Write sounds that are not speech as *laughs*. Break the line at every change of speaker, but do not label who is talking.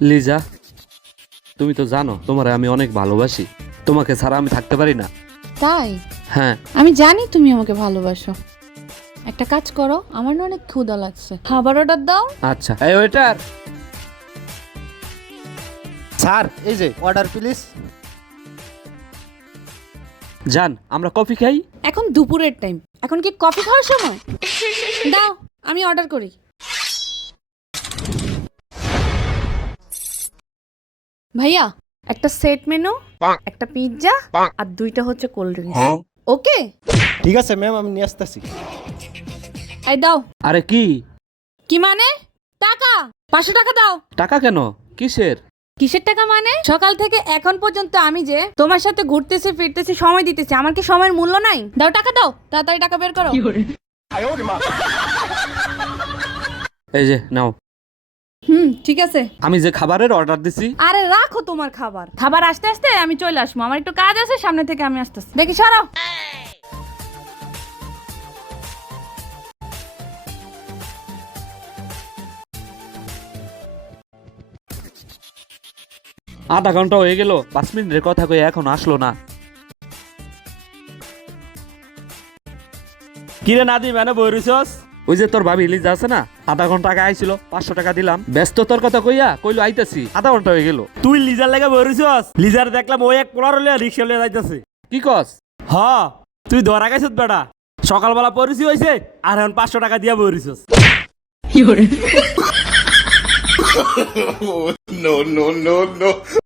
লিজা তুমি তো জানো তোমারে আমি অনেক ভালোবাসি। তোমাকে ছাড়া আমি থাকতে পারি না।
তাই?
হ্যাঁ।
আমি জানি তুমি আমাকে ভালোবাসো। একটা কাজ করো আমার না অনেক ক্ষুধা লাগছে। খাবার অর্ডার দাও।
আচ্ছা। এই ওয়েটার
স্যার এই যে অর্ডার প্লিজ
যান আমরা কফি খাই।
এখন দুপুরের টাইম এখন কি কফি খাওয়ার সময়? দাও আমি অর্ডার করি। ভাইয়া একটা সেট মেনু একটা পিৎজা আর দুইটা হচ্ছে কোল্ড ড্রিঙ্কস। ওকে?
ঠিক আছে ম্যাম আমি নিয়ে আসতেছি।
এই দাও।
আরে কি?
কি মানে? টাকা! পাঁচশো টাকা দাও।
টাকা কেন? কিসের?
কিসের টাকা মানে? সকাল থেকে এখন পর্যন্ত আমি যে তোমার সাথে ঘুরতেছি ফিরতেছি সময় দিতেছি আমার কি সময়ের মূল্য নাই? দাও টাকা দাও তাড়াতাড়ি টাকা বের করো।
এই যে নাও।
হুম ঠিক আছে।
আমি যে খাবারের অর্ডার দিছি।
আরে রাখো তোমার খাবার। খাবার আসতে আসতে আমি চলে আসব। আমার একটু কাজ আছে সামনে থেকে আমি আসতেছি। দেখি সরাও
আধা ঘণ্টা হয়ে গেল পাঁচ মিনিটের কথা কই এখন আসলো না।
কিরে নাদি মানে বইরিছস
ওই যে তোর ভাবি লিজা আছে না আধা ঘণ্টা আগে আইছিল পাঁচশো টাকা দিলাম। ব্যস্ত তোর কথা কইয়া কইলো আইতাছি আধা ঘণ্টা হয়ে গেল।
তুই লিজার লেগে বইরিছস লিজার দেখলাম ওই এক পোলার হলে রিক্সা লিয়ে যাইতাছে।
কি কস?
হ তুই ধরা গেছিস বেটা। সকালবেলা পরিচি হয়েছে আর এখন পাঁচশো টাকা দিয়া বইরিছস *laughs*